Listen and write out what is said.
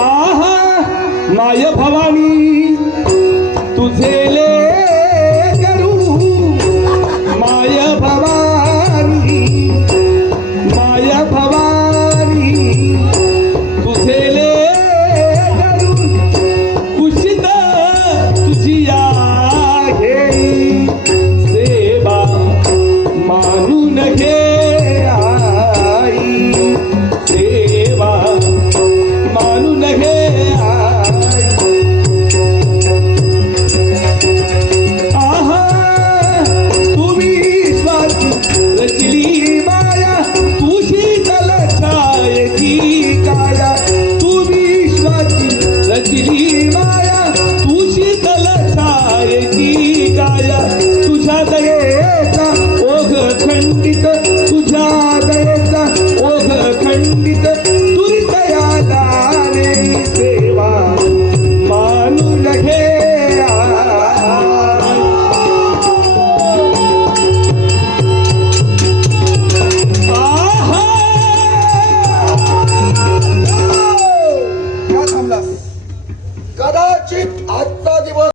आहा माय भवानी तुझे करू. माय भवानी माय भवानी तुझे कुशित तुझी या घे. सेवा कदाचित आजचा दिवस